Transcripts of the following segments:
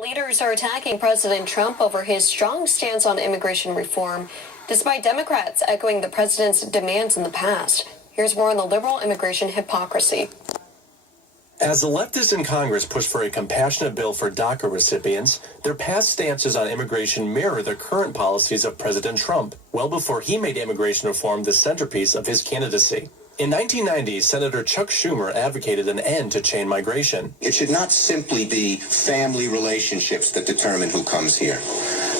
Leaders are attacking President Trump over his strong stance on immigration reform, despite Democrats echoing the president's demands in the past. Here's more on the liberal immigration hypocrisy. As the leftists in Congress push for a compassionate bill for DACA recipients, their past stances on immigration mirror the current policies of President Trump, well before he made immigration reform the centerpiece of his candidacy. In 1990, Senator Chuck Schumer advocated an end to chain migration. It should not simply be family relationships that determine who comes here.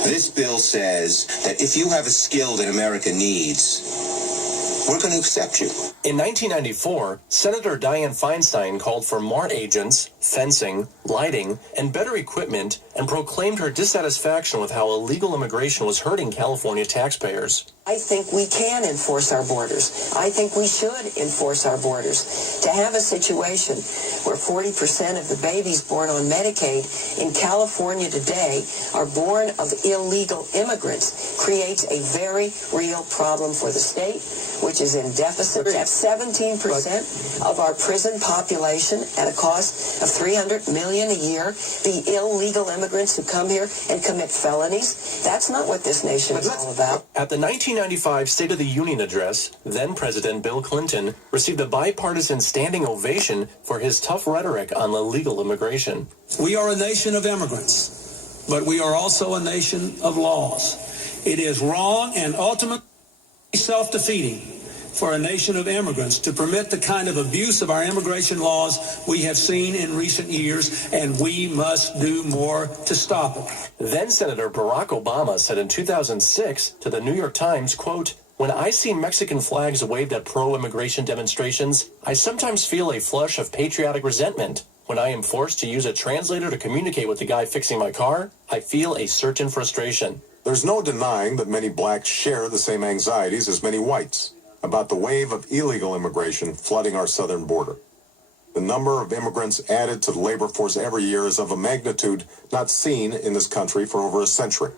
This bill says that if you have a skill that America needs, we're going to accept you. In 1994, Senator Dianne Feinstein called for more agents, fencing, lighting, and better equipment, and proclaimed her dissatisfaction with how illegal immigration was hurting California taxpayers. I think we can enforce our borders. I think we should enforce our borders. To have a situation where 40% of the babies born on Medicaid in California today are born of illegal immigrants creates a very real problem for the state, which is in deficit. We have 17% of our prison population at a cost of $300 million a year. The illegal immigrants who come here and commit felonies. That's not what this nation is all about. At the 1995 State of the Union address, then President Bill Clinton received a bipartisan standing ovation for his tough rhetoric on illegal immigration. We are a nation of immigrants, but we are also a nation of laws. It is wrong and ultimately self-defeating for a nation of immigrants to permit the kind of abuse of our immigration laws we have seen in recent years, and we must do more to stop it. Then Senator Barack Obama said in 2006 to the New York Times, quote, "When I see Mexican flags waved at pro-immigration demonstrations, I sometimes feel a flush of patriotic resentment. When I am forced to use a translator to communicate with the guy fixing my car, I feel a certain frustration." There's no denying that many blacks share the same anxieties as many whites about the wave of illegal immigration flooding our southern border. The number of immigrants added to the labor force every year is of a magnitude not seen in this country for over a century.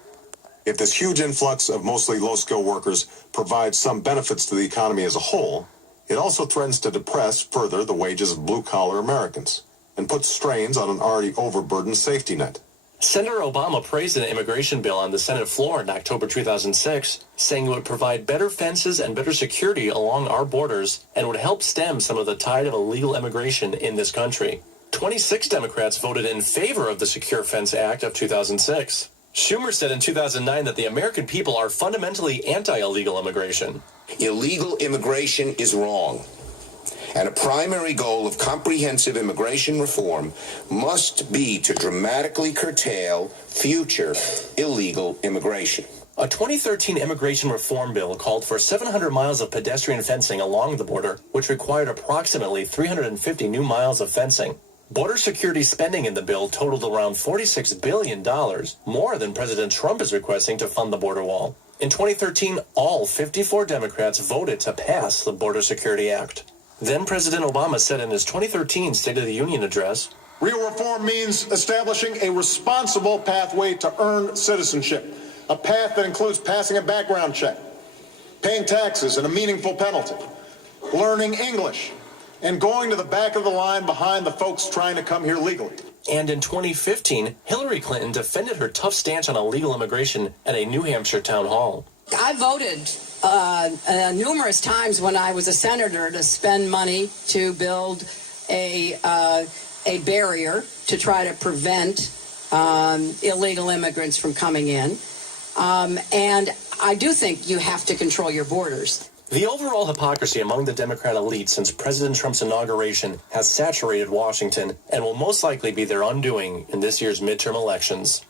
If this huge influx of mostly low-skilled workers provides some benefits to the economy as a whole, it also threatens to depress further the wages of blue-collar Americans and puts strains on an already overburdened safety net. Senator Obama praised an immigration bill on the Senate floor in October 2006, saying it would provide better fences and better security along our borders and would help stem some of the tide of illegal immigration in this country. 26 Democrats voted in favor of the Secure Fence Act of 2006. Schumer said in 2009 that the American people are fundamentally anti-illegal immigration. Illegal immigration is wrong. And a primary goal of comprehensive immigration reform must be to dramatically curtail future illegal immigration. A 2013 immigration reform bill called for 700 miles of pedestrian fencing along the border, which required approximately 350 new miles of fencing. Border security spending in the bill totaled around $46 billion, more than President Trump is requesting to fund the border wall. In 2013, all 54 Democrats voted to pass the Border Security Act. Then President Obama said in his 2013 State of the Union address, "Real reform means establishing a responsible pathway to earn citizenship, a path that includes passing a background check, paying taxes and a meaningful penalty, learning English, and going to the back of the line behind the folks trying to come here legally." And in 2015, Hillary Clinton defended her tough stance on illegal immigration at a New Hampshire town hall. I voted numerous times when I was a senator to spend money to build a barrier to try to prevent illegal immigrants from coming in. And I do think you have to control your borders. The overall hypocrisy among the Democrat elite since President Trump's inauguration has saturated Washington and will most likely be their undoing in this year's midterm elections.